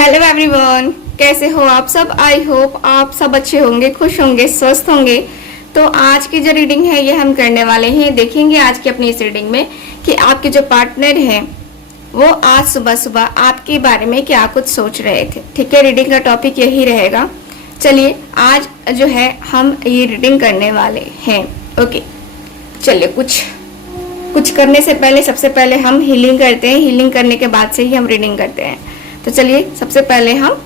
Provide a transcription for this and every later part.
Hello everyone, कैसे हो आप सब। आई होप आप सब अच्छे होंगे, खुश होंगे, स्वस्थ होंगे। तो आज की जो रीडिंग है ये हम करने वाले हैं। देखेंगे आज की अपनी इस रीडिंग में कि आपके जो पार्टनर हैं वो आज सुबह सुबह आपके बारे में क्या कुछ सोच रहे थे। ठीक है, रीडिंग का टॉपिक यही रहेगा। चलिए आज जो है हम ये रीडिंग करने वाले हैं। ओके, चलिए कुछ करने से पहले सबसे पहले हम हीलिंग करते हैं। हीलिंग करने के बाद से ही हम रीडिंग करते हैं। तो चलिए सबसे पहले हम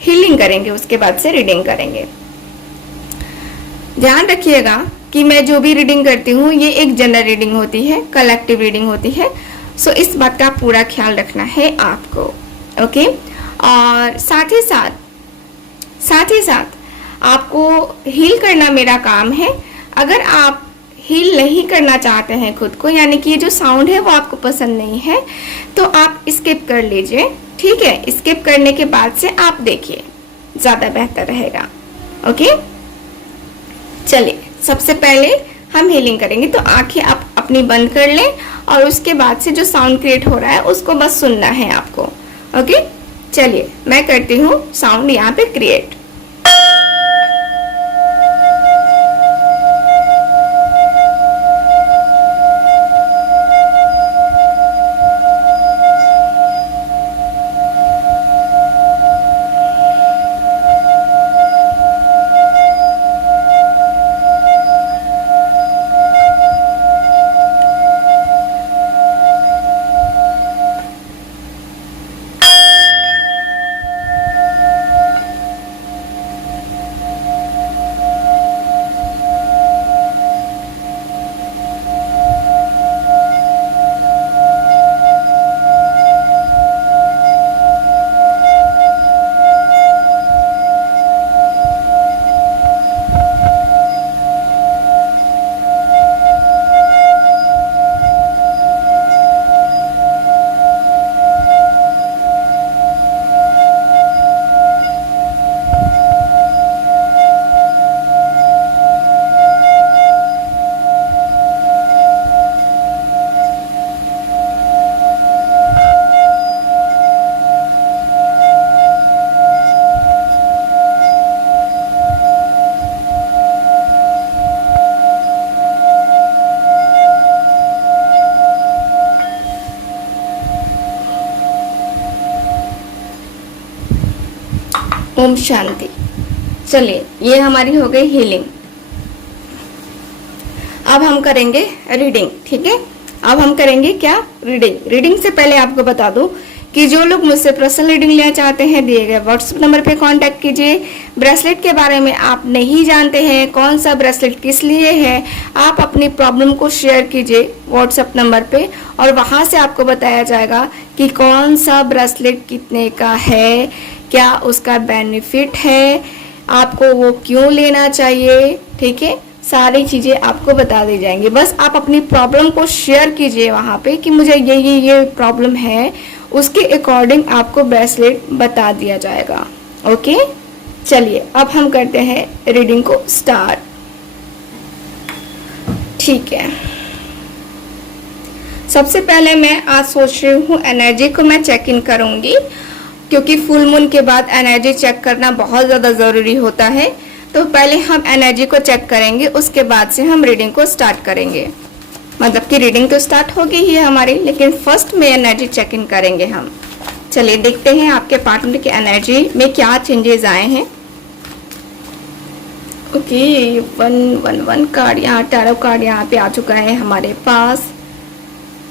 हीलिंग करेंगे, उसके बाद से रीडिंग करेंगे। ध्यान रखिएगा कि मैं जो भी रीडिंग करती हूँ ये एक जनरल रीडिंग होती है, कलेक्टिव रीडिंग होती है। सो इस बात का पूरा ख्याल रखना है आपको। ओके, और साथ ही साथ आपको हील करना मेरा काम है। अगर आप हील नहीं करना चाहते हैं खुद को, यानी कि ये जो साउंड है वो आपको पसंद नहीं है, तो आप स्किप कर लीजिए। ठीक है, स्किप करने के बाद से आप देखिए, ज्यादा बेहतर रहेगा। ओके, चलिए सबसे पहले हम हीलिंग करेंगे। तो आंखें आप अपनी बंद कर लें और उसके बाद से जो साउंड क्रिएट हो रहा है उसको बस सुनना है आपको। ओके, चलिए मैं करती हूँ साउंड यहाँ पे क्रिएट। ओम शांति। चलिए ये हमारी हो गई हीलिंग। अब हम करेंगे रीडिंग। ठीक है, अब हम करेंगे क्या, रीडिंग से पहले आपको बता दूं कि जो लोग मुझसे पर्सनल रीडिंग लेना चाहते हैं दिए गए व्हाट्सएप नंबर पे कांटेक्ट कीजिए। ब्रेसलेट के बारे में आप नहीं जानते हैं, कौन सा ब्रेसलेट किस लिए है, आप अपनी प्रॉब्लम को शेयर कीजिए व्हाट्सएप नंबर पे और वहां से आपको बताया जाएगा कि कौन सा ब्रेसलेट कितने का है, क्या उसका बेनिफिट है, आपको वो क्यों लेना चाहिए। ठीक है, सारी चीज़ें आपको बता दी जाएंगी। बस आप अपनी प्रॉब्लम को शेयर कीजिए वहाँ पे कि मुझे ये प्रॉब्लम है, उसके अकॉर्डिंग आपको ब्रेसलेट बता दिया जाएगा। ओके, चलिए अब हम करते हैं रीडिंग को स्टार्ट। ठीक है, सबसे पहले मैं आज सोच रही हूँ एनर्जी को मैं चेक इन करूँगी, क्योंकि फुल मून के बाद एनर्जी चेक करना बहुत ज़्यादा ज़रूरी होता है। तो पहले हम एनर्जी को चेक करेंगे, उसके बाद से हम रीडिंग को स्टार्ट करेंगे। मतलब कि रीडिंग तो स्टार्ट होगी ही हमारी, लेकिन फर्स्ट में एनर्जी चेक इन करेंगे हम। चलिए देखते हैं आपके पार्टनर की एनर्जी में क्या चेंजेस आए हैं। ओके, 111 कार्ड यहाँ, टैरो कार्ड यहाँ पे आ चुका है हमारे पास।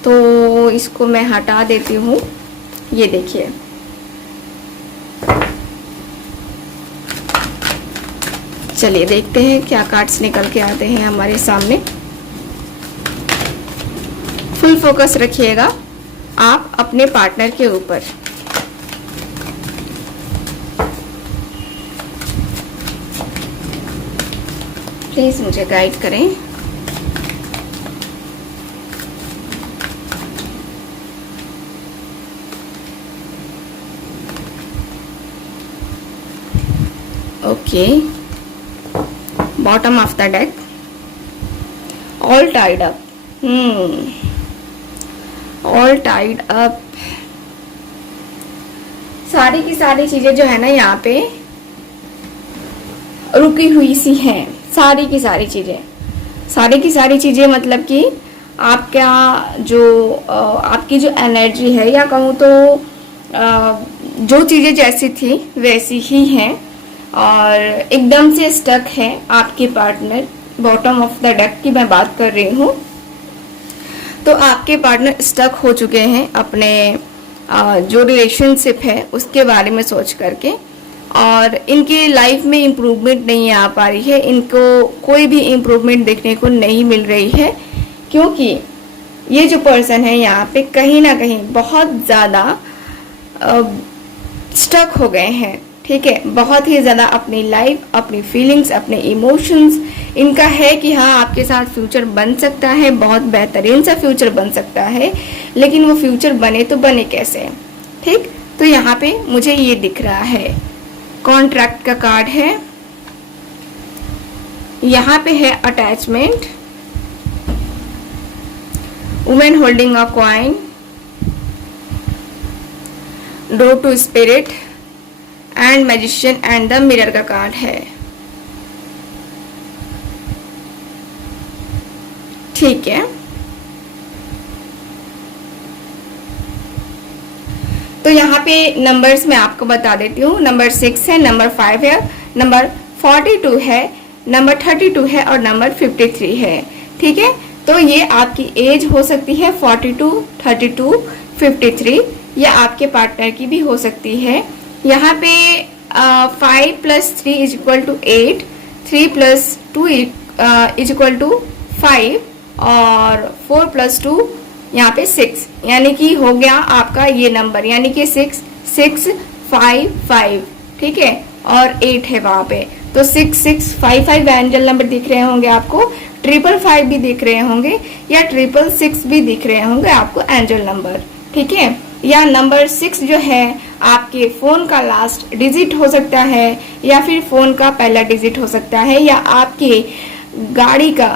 तो इसको मैं हटा देती हूँ। ये देखिए, चलिए देखते हैं क्या कार्ड्स निकल के आते हैं हमारे सामने। फुल फोकस रखिएगा आप अपने पार्टनर के ऊपर। प्लीज मुझे गाइड करें। Okay, bottom of the deck, all tied up. all tied up. सारी की सारी चीजें जो है ना यहाँ पे रुकी हुई सी हैं, सारी की सारी चीजें, सारी की सारी चीजें मतलब कि आपका जो आपकी जो एनर्जी है, या कहूँ तो जो चीजें जैसी थी वैसी ही हैं, और एकदम से स्टक है आपके partner. Bottom of the deck की मैं बात कर रही हूँ। तो आपके पार्टनर स्टक हो चुके हैं अपने जो रिलेशनशिप है उसके बारे में सोच करके, और इनकी लाइफ में इम्प्रूवमेंट नहीं आ पा रही है, इनको कोई भी इम्प्रूवमेंट देखने को नहीं मिल रही है, क्योंकि ये जो पर्सन है यहाँ पे कहीं ना कहीं बहुत ज़्यादा स्टक हो गए हैं। ठीक है, बहुत ही ज़्यादा अपनी लाइफ, अपनी फीलिंग्स, अपने इमोशंस, इनका है कि हाँ आपके साथ फ्यूचर बन सकता है, बहुत बेहतरीन सा फ्यूचर बन सकता है, लेकिन वो फ्यूचर बने तो बने कैसे। ठीक, तो यहाँ पे मुझे ये दिख रहा है, कॉन्ट्रैक्ट का कार्ड है, यहाँ पे है attachment, women holding a coin, door to spirit and magician and the mirror का कार्ड है। ठीक है, तो यहाँ पे नंबर्स मैं आपको बता देती हूँ। नंबर 6 है, नंबर 5 है, नंबर 42 है, नंबर 32 है और नंबर 53 है। ठीक है, तो ये आपकी एज हो सकती है 42, 32, 53, या आपके पार्टनर की भी हो सकती है। यहाँ पे 5 + 3 = 8, 3 + 2 = 5 और 4 + 2 यहाँ पे 6, यानी कि हो गया आपका ये नंबर, यानी कि 6, 6, 5, 5। ठीक है, और 8 है वहाँ पे, तो 6, 6, 5, 5 एंजल नंबर दिख रहे होंगे आपको, 555 भी दिख रहे होंगे, या 666 भी दिख रहे होंगे आपको एंजल नंबर। ठीक है, या नंबर 6 जो है आपके फोन का लास्ट डिजिट हो सकता है, या फिर फोन का पहला डिजिट हो सकता है, या आपके गाड़ी का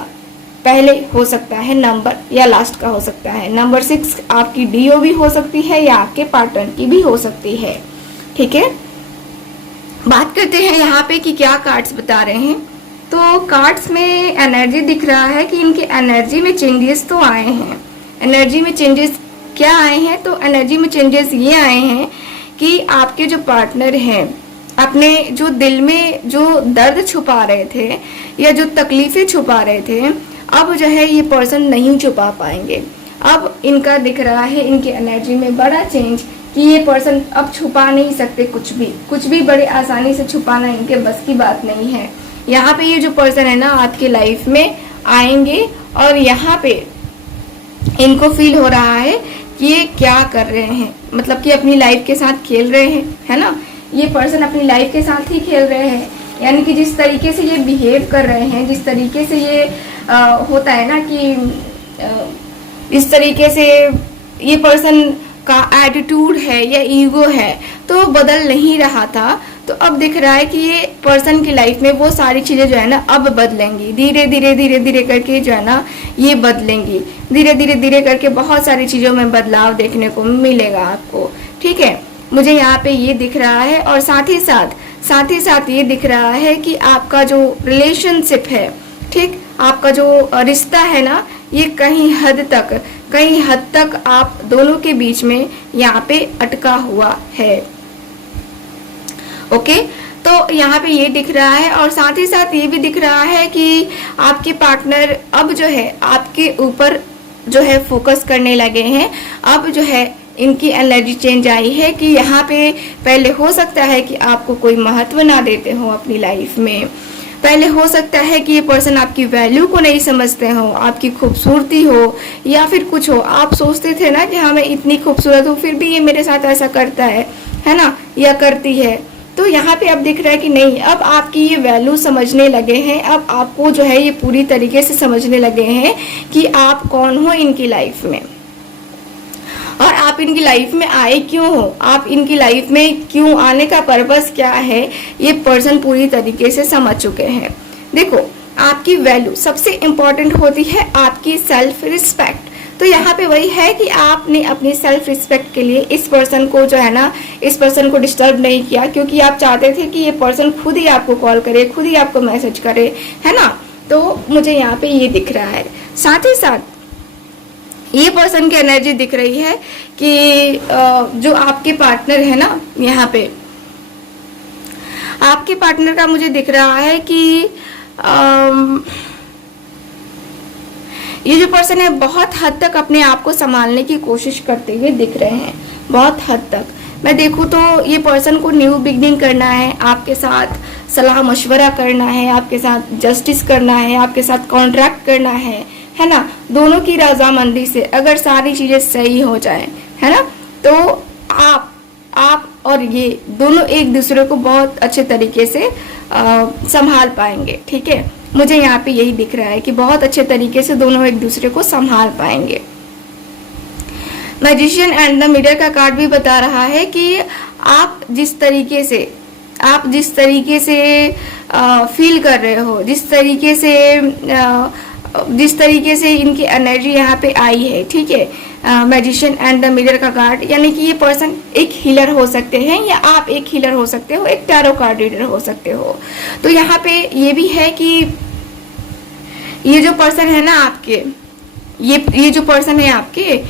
पहले हो सकता है नंबर, या लास्ट का हो सकता है। नंबर 6 आपकी डीओ भी हो सकती है, या आपके पार्टनर की भी हो सकती है। ठीक है, बात करते हैं यहाँ पे कि क्या कार्ड्स बता रहे हैं। तो कार्ड्स में एनर्जी दिख रहा है कि इनकी एनर्जी में चेंजेस तो आए हैं। एनर्जी में चेंजेस क्या आए हैं? तो एनर्जी में चेंजेस ये आए हैं कि आपके जो पार्टनर हैं अपने जो दिल में जो दर्द छुपा रहे थे, या जो तकलीफें छुपा रहे थे, अब जो है ये पर्सन नहीं छुपा पाएंगे। अब इनका दिख रहा है इनकी एनर्जी में बड़ा चेंज कि ये पर्सन अब छुपा नहीं सकते कुछ भी बड़े आसानी से छुपाना इनके बस की बात नहीं है। यहाँ पे ये जो पर्सन है ना आपकी लाइफ में आएंगे, और यहाँ पे इनको फील हो रहा है कि ये क्या कर रहे हैं, मतलब कि अपनी लाइफ के साथ खेल रहे हैं, है ना। ये पर्सन अपनी लाइफ के साथ ही खेल रहे हैं, यानी कि जिस तरीके से ये बिहेव कर रहे हैं, जिस तरीके से ये होता है ना कि इस तरीके से ये पर्सन का एटीट्यूड है या ईगो है तो बदल नहीं रहा था, तो अब दिख रहा है कि ये पर्सन की लाइफ में वो सारी चीज़ें जो है ना अब बदलेंगी। धीरे धीरे करके जो है ना ये बदलेंगी, धीरे करके बहुत सारी चीज़ों में बदलाव देखने को मिलेगा आपको। ठीक है, मुझे यहाँ पे ये दिख रहा है, और साथ ही साथ ये दिख रहा है कि आपका जो रिलेशनशिप है, ठीक, आपका जो रिश्ता है ना, ये कहीं हद तक आप दोनों के बीच में यहाँ पे अटका हुआ है। ओके, तो यहाँ पे ये दिख रहा है, और साथ ही साथ ये भी दिख रहा है कि आपके पार्टनर अब जो है आपके ऊपर जो है फोकस करने लगे हैं। अब जो है इनकी एनर्जी चेंज आई है कि यहाँ पे पहले हो सकता है कि आपको कोई महत्व ना देते हो अपनी लाइफ में, पहले हो सकता है कि ये पर्सन आपकी वैल्यू को नहीं समझते हो, आपकी खूबसूरती हो या फिर कुछ हो। आप सोचते थे ना कि हाँ मैं इतनी खूबसूरत हूँ फिर भी ये मेरे साथ ऐसा करता है ना, या करती है। तो यहाँ पे अब दिख रहा है कि नहीं, अब आपकी ये वैल्यू समझने लगे हैं, अब आपको जो है ये पूरी तरीके से समझने लगे हैं कि आप कौन हो इनकी लाइफ में, और आप इनकी लाइफ में आए क्यों हो, आप इनकी लाइफ में क्यों आने का पर्पस क्या है, ये पर्सन पूरी तरीके से समझ चुके हैं। देखो, आपकी वैल्यू सबसे इम्पोर्टेंट होती है आपकी सेल्फ रिस्पेक्ट। तो यहाँ पे वही है कि आपने अपनी सेल्फ रिस्पेक्ट के लिए इस पर्सन को जो है ना, इस पर्सन को डिस्टर्ब नहीं किया, क्योंकि आप चाहते थे कि ये पर्सन खुद ही आपको कॉल करे, खुद ही आपको मैसेज करे, है ना। तो मुझे यहाँ पे ये दिख रहा है। साथ ही साथ ये पर्सन की एनर्जी दिख रही है कि जो आपके पार्टनर है ना, यहाँ पे आपके पार्टनर का मुझे दिख रहा है कि ये जो पर्सन है बहुत हद तक अपने आप को संभालने की कोशिश करते हुए दिख रहे हैं, बहुत हद तक। मैं देखूँ तो ये पर्सन को न्यू बिगनिंग करना है, आपके साथ सलाह मशवरा करना है, आपके साथ जस्टिस करना है, आपके साथ कॉन्ट्रैक्ट करना है ना। दोनों की रजामंदी से अगर सारी चीज़ें सही हो जाए, है ना, तो आप और ये दोनों एक दूसरे को बहुत अच्छे तरीके से संभाल पाएंगे। ठीक है, मुझे यहाँ पे यही दिख रहा है कि बहुत अच्छे तरीके से दोनों एक दूसरे को संभाल पाएंगे। मैजिशियन एंड द मिरर का कार्ड भी बता रहा है कि आप जिस तरीके से फील कर रहे हो, जिस तरीके से इनकी एनर्जी यहाँ पे आई है, ठीक है। मैजिशियन एंड द मिरर का कार्ड, यानी कि ये पर्सन एक हीलर हो सकते हैं या आप एक हीलर हो सकते हो, एक टैरो कार्ड रीडर हो सकते हो। तो यहाँ पे ये भी है कि ये जो पर्सन है ना आपके, ये जो पर्सन है आपके,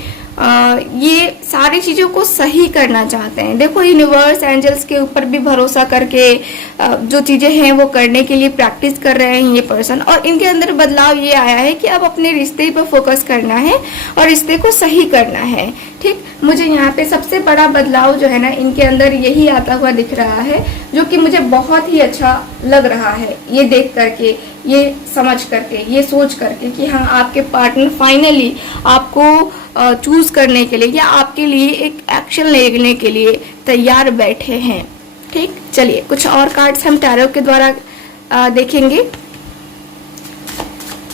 ये सारी चीज़ों को सही करना चाहते हैं। देखो, यूनिवर्स एंजल्स के ऊपर भी भरोसा करके जो चीज़ें हैं वो करने के लिए प्रैक्टिस कर रहे हैं ये पर्सन, और इनके अंदर बदलाव ये आया है कि अब अपने रिश्ते पर फोकस करना है और रिश्ते को सही करना है। ठीक, मुझे यहाँ पे सबसे बड़ा बदलाव जो है ना इनके अंदर यही आता हुआ दिख रहा है, जो कि मुझे बहुत ही अच्छा लग रहा है ये देख करके, ये समझ करके, ये सोच करके कि हाँ, आपके पार्टनर फाइनली आपको चूज करने के लिए या आपके लिए एक एक्शन लेने के लिए तैयार बैठे हैं। ठीक, चलिए कुछ और कार्ड्स हम टैरो के द्वारा देखेंगे।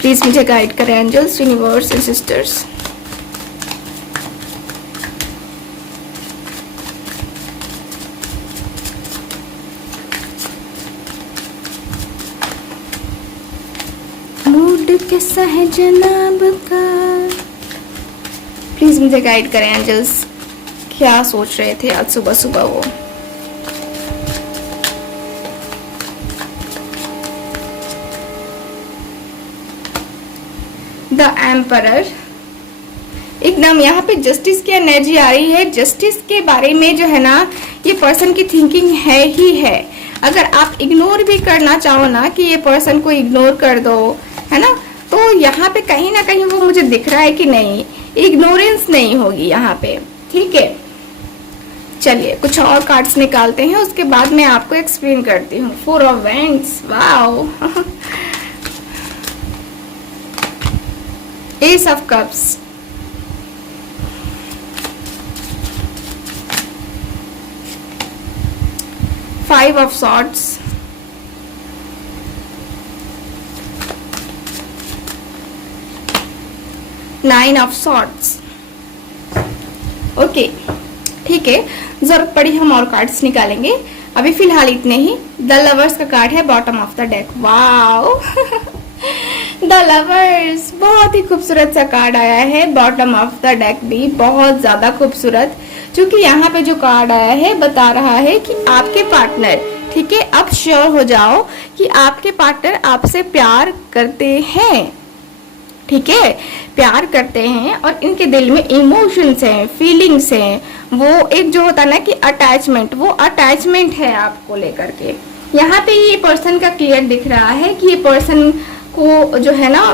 प्लीज मुझे गाइड करें angels, universe and sisters. Mood कैसा है जनाब का, प्लीज मुझे गाइड करें एंजल्स, क्या सोच रहे थे आज सुबह सुबह वो। द एम्परर, एकदम यहाँ पे जस्टिस की एनर्जी आ रही है। जस्टिस के बारे में जो है ना ये पर्सन की थिंकिंग है ही है। अगर आप इग्नोर भी करना चाहो ना कि ये पर्सन को इग्नोर कर दो, है ना, तो यहाँ पे कहीं ना कहीं वो मुझे दिख रहा है कि नहीं, इग्नोरेंस नहीं होगी यहाँ पे। ठीक है, चलिए कुछ और कार्ड्स निकालते हैं, उसके बाद मैं आपको एक्सप्लेन करती हूँ। 4 of wands, wow. S of cups, five of swords, nine of swords. Okay, ठीक है, जरूरत पड़ी हम और कार्ड्स निकालेंगे, अभी फिलहाल इतने ही। द लवर्स का कार्ड है bottom of the deck. Wow, the lovers, बहुत ही खूबसूरत सा कार्ड आया है। बॉटम ऑफ द डेक भी बहुत ज्यादा खूबसूरत, क्योंकि यहाँ पे जो कार्ड आया है बता रहा है कि आपके पार्टनर, ठीक है, अब श्योर हो जाओ कि आपके पार्टनर आपसे प्यार करते हैं। ठीक है, प्यार करते हैं और इनके दिल में इमोशंस हैं, फीलिंग्स हैं। वो एक जो होता है ना कि अटैचमेंट, वो अटैचमेंट है आपको लेकर के। यहाँ पे ये पर्सन का क्लियर दिख रहा है कि ये पर्सन को जो है ना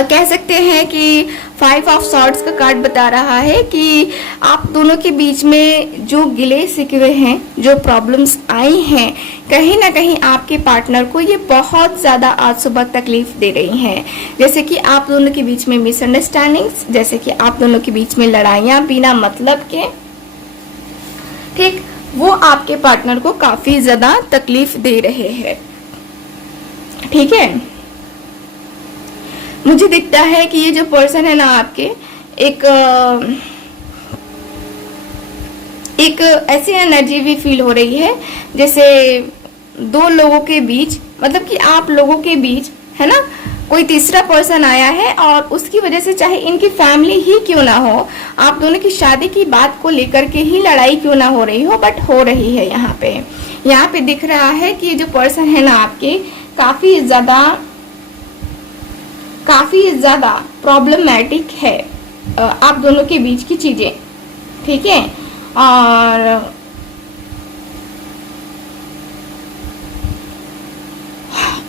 कह सकते हैं कि 5 ऑफ सॉर्ड्स का कार्ड बता रहा है कि आप दोनों के बीच में जो गिले शिकवे हैं, जो प्रॉब्लम्स आई हैं, कहीं ना कहीं आपके पार्टनर को ये बहुत ज़्यादा आज सुबह तकलीफ दे रही हैं। जैसे कि आप दोनों के बीच में मिसअंडरस्टैंडिंग्स, जैसे कि आप दोनों के बीच में लड़ाइयाँ बिना मतलब के, ठीक, वो आपके पार्टनर को काफ़ी ज़्यादा तकलीफ दे रहे हैं। ठीक है, मुझे दिखता है कि ये जो पर्सन है ना आपके, एक ऐसी एनर्जी भी फील हो रही है जैसे दो लोगों के बीच, मतलब कि आप लोगों के बीच, है ना, कोई तीसरा पर्सन आया है और उसकी वजह से, चाहे इनकी फैमिली ही क्यों ना हो, आप दोनों की शादी की बात को लेकर के ही लड़ाई क्यों ना हो रही हो, बट हो रही है। यहाँ पे दिख रहा है कि जो पर्सन है ना आपके, काफी ज्यादा प्रॉब्लमैटिक है आप दोनों के बीच की चीजें, ठीक है।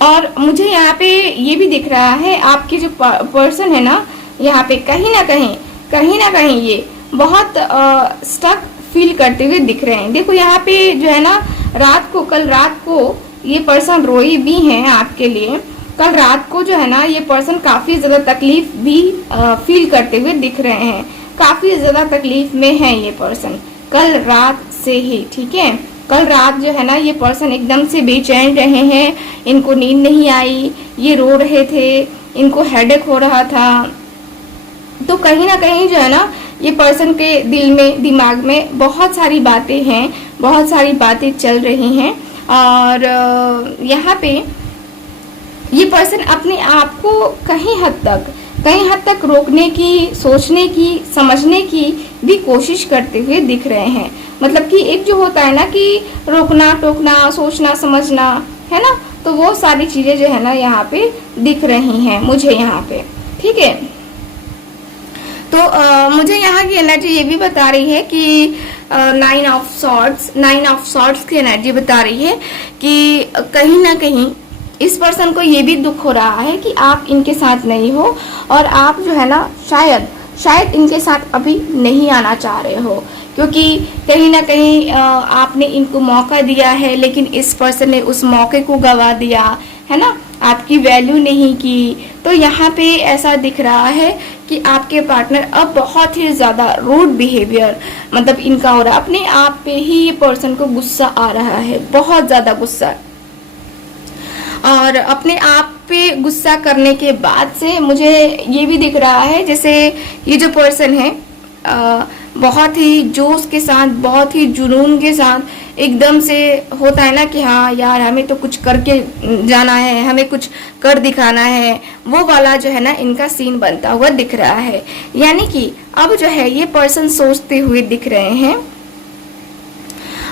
और मुझे यहाँ पे ये भी दिख रहा है, आपके जो पर्सन है ना, यहाँ पे कहीं ना कहीं ये बहुत स्टक फील करते हुए दिख रहे हैं। देखो यहाँ पे जो है ना, कल रात को ये पर्सन रोई भी हैं आपके लिए। कल रात को जो है ना, ये पर्सन काफी ज्यादा तकलीफ भी फील करते हुए दिख रहे हैं। काफी ज्यादा तकलीफ में है ये पर्सन कल रात से ही, ठीक है। कल रात जो है ना, ये पर्सन एकदम से बेचैन रहे हैं, इनको नींद नहीं आई, ये रो रहे थे, इनको हेडेक हो रहा था। तो कहीं ना कहीं जो है ना, ये पर्सन के दिल में, दिमाग में बहुत सारी बातें हैं, बहुत सारी बातें चल रही हैं। और यहाँ पे ये पर्सन अपने आप को कहीं हद तक रोकने की, सोचने की, समझने की भी कोशिश करते हुए दिख रहे हैं। मतलब कि एक जो होता है ना कि रोकना टोकना, सोचना समझना, है ना, तो वो सारी चीजें जो है ना यहाँ पे दिख रही हैं मुझे यहाँ पे, ठीक है। तो मुझे यहाँ की एनर्जी ये भी बता रही है कि 9 ऑफ सॉर्ड्स की एनर्जी बता रही है कि कहीं ना कहीं इस पर्सन को ये भी दुख हो रहा है कि आप इनके साथ नहीं हो, और आप जो है ना शायद इनके साथ अभी नहीं आना चाह रहे हो, क्योंकि कहीं ना कहीं आपने इनको मौका दिया है, लेकिन इस पर्सन ने उस मौके को गवा दिया है ना, आपकी वैल्यू नहीं की। तो यहाँ पे ऐसा दिख रहा है कि आपके पार्टनर अब बहुत ही ज़्यादा रूड बिहेवियर मतलब इनका हो रहा है, अपने आप पे ही ये पर्सन को गुस्सा आ रहा है, बहुत ज़्यादा गुस्सा। और अपने आप पे गुस्सा करने के बाद से मुझे ये भी दिख रहा है जैसे ये जो पर्सन है बहुत ही जोश के साथ, बहुत ही जुनून के साथ एकदम से होता है ना कि हाँ यार हमें तो कुछ करके जाना है, हमें कुछ कर दिखाना है, वो वाला जो है ना इनका सीन बनता हुआ दिख रहा है। यानी कि अब जो है ये पर्सन सोचते हुए दिख रहे हैं,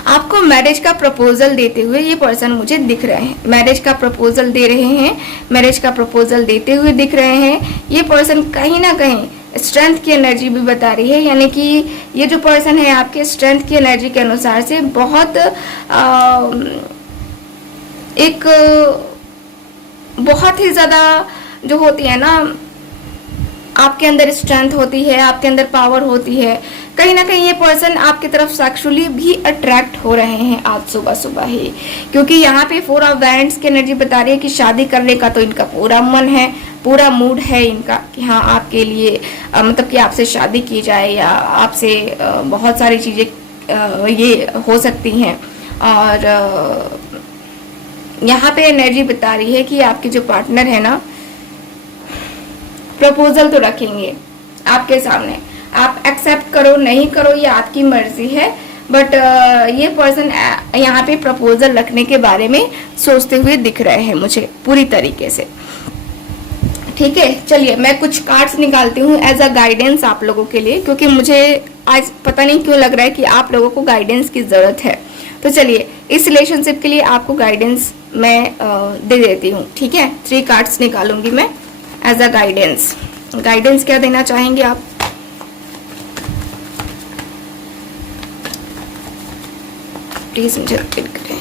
आपको मैरिज का प्रपोजल देते हुए ये पर्सन मुझे दिख रहे हैं, मैरिज का प्रपोजल दे रहे हैं, मैरिज का प्रपोजल देते हुए दिख रहे हैं। ये पर्सन कहीं ना कहीं स्ट्रेंथ की एनर्जी भी बता रही है, यानी कि ये जो पर्सन है आपके स्ट्रेंथ की एनर्जी के अनुसार से बहुत बहुत ही ज़्यादा जो होती है ना, आपके अंदर स्ट्रेंथ होती है, आपके अंदर पावर होती है। कहीं ना कहीं ये पर्सन आपकी तरफ सेक्सुअली भी अट्रैक्ट हो रहे हैं आज सुबह सुबह ही, क्योंकि यहाँ पे 4 ऑफ वैंड्स की एनर्जी बता रही है कि शादी करने का तो इनका पूरा मन है, पूरा मूड है इनका कि हाँ आपके लिए मतलब कि आपसे शादी की जाए या आपसे बहुत सारी चीज़ें ये हो सकती हैं। और यहाँ पे एनर्जी बता रही है कि आपके जो पार्टनर है ना प्रपोजल तो रखेंगे आपके सामने, आप एक्सेप्ट करो नहीं करो ये आपकी मर्जी है, बट ये पर्सन यहाँ पे प्रपोजल रखने के बारे में सोचते हुए दिख रहे हैं मुझे पूरी तरीके से। ठीक है, चलिए मैं कुछ कार्ड्स निकालती हूँ एज अ गाइडेंस आप लोगों के लिए, क्योंकि मुझे आज पता नहीं क्यों लग रहा है कि आप लोगों को गाइडेंस की ज़रूरत है। तो चलिए इस रिलेशनशिप के लिए आपको गाइडेंस मैं दे देती हूँ। ठीक है, 3 कार्ड्स निकालूंगी मैं एज अ गाइडेंस। गाइडेंस क्या देना चाहेंगे आप? प्लीज मुझे रिपीट करें।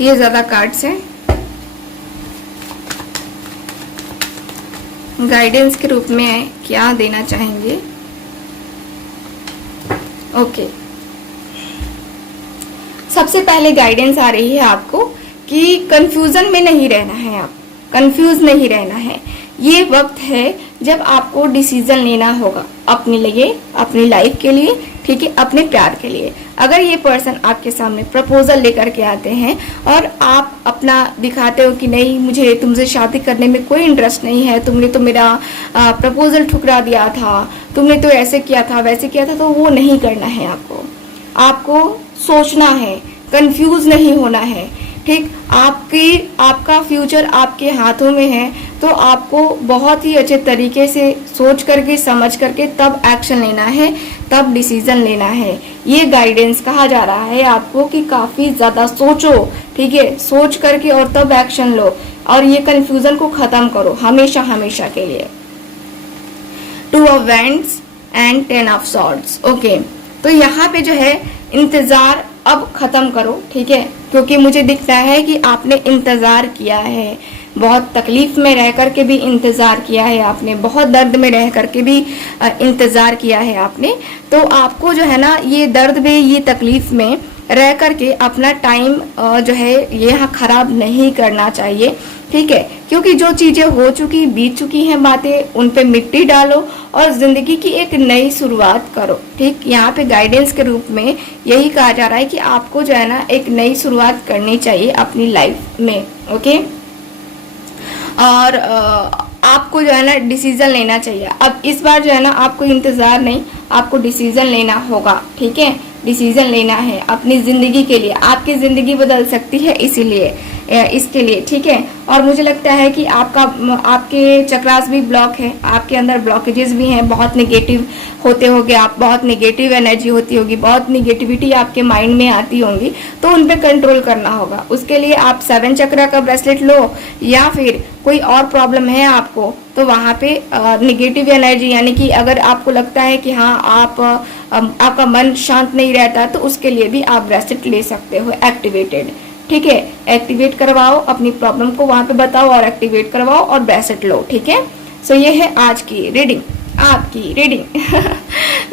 ये ज्यादा कार्ड्स हैं, गाइडेंस के रूप में क्या देना चाहेंगे? ओके, सबसे पहले गाइडेंस आ रही है आपको कि कंफ्यूजन में नहीं रहना है, आप कंफ्यूज नहीं रहना है। ये वक्त है जब आपको डिसीजन लेना होगा अपने लिए, अपनी लाइफ के लिए। ठीक है, अपने प्यार के लिए। अगर ये पर्सन आपके सामने प्रपोजल लेकर के आते हैं और आप अपना दिखाते हो कि नहीं, मुझे तुमसे शादी करने में कोई इंटरेस्ट नहीं है, तुमने तो मेरा प्रपोजल ठुकरा दिया था, तुमने तो ऐसे किया था वैसे किया था, तो वो नहीं करना है आपको। आपको सोचना है, कंफ्यूज नहीं होना है, ठीक। आपका फ्यूचर आपके हाथों में है, तो आपको बहुत ही अच्छे तरीके से सोच करके समझ करके तब एक्शन लेना है, तब डिसीजन लेना है। ये गाइडेंस कहा जा रहा है आपको कि काफी ज्यादा सोचो, ठीक है, सोच करके और तब एक्शन लो और ये कंफ्यूजन को खत्म करो हमेशा हमेशा के लिए। 2 of Wands and 10 of Swords। Okay, तो यहाँ पे जो है इंतजार अब खत्म करो, ठीक है, क्योंकि मुझे दिखता है कि आपने इंतजार किया है, बहुत तकलीफ में रह करके भी इंतजार किया है आपने, बहुत दर्द में रह करके भी इंतजार किया है आपने। तो आपको जो है ना, ये दर्द में, ये तकलीफ में रह करके अपना टाइम जो है ये यहाँ खराब नहीं करना चाहिए, ठीक है, क्योंकि जो चीजें हो चुकी, बीत चुकी हैं बातें, उन पे मिट्टी डालो और जिंदगी की एक नई शुरुआत करो, ठीक। यहाँ पे गाइडेंस के रूप में यही कहा जा रहा है कि आपको जो है ना एक नई शुरुआत करनी चाहिए अपनी लाइफ में, ओके। और आपको जो है ना डिसीजन लेना चाहिए। अब इस बार जो है ना आपको इंतजार नहीं, आपको डिसीजन लेना होगा, ठीक है, डिसीजन लेना है अपनी जिंदगी के लिए। आपकी जिंदगी बदल सकती है इसीलिए, इसके लिए, ठीक है। और मुझे लगता है कि आपके चक्रास भी ब्लॉक है, आपके अंदर ब्लॉकेजेस भी हैं, बहुत नेगेटिव होते होंगे आप, बहुत नेगेटिव एनर्जी होती होगी, बहुत नेगेटिविटी आपके माइंड में आती होंगी, तो उन पे कंट्रोल करना होगा। उसके लिए आप 7 चक्र का ब्रेसलेट लो, या फिर कोई और प्रॉब्लम है आपको तो वहाँ पे नेगेटिव एनर्जी, यानी कि अगर आपको लगता है कि हाँ आपका मन शांत नहीं रहता, तो उसके लिए भी आप ब्रेसलेट ले सकते हो एक्टिवेटेड, ठीक है। एक्टिवेट करवाओ, अपनी प्रॉब्लम को वहां पे बताओ और एक्टिवेट करवाओ और ब्रेसलेट लो, ठीक है। सो ये है आज की रीडिंग, आपकी रीडिंग।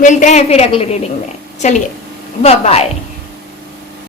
मिलते हैं फिर अगली रीडिंग में, चलिए बाय बाय।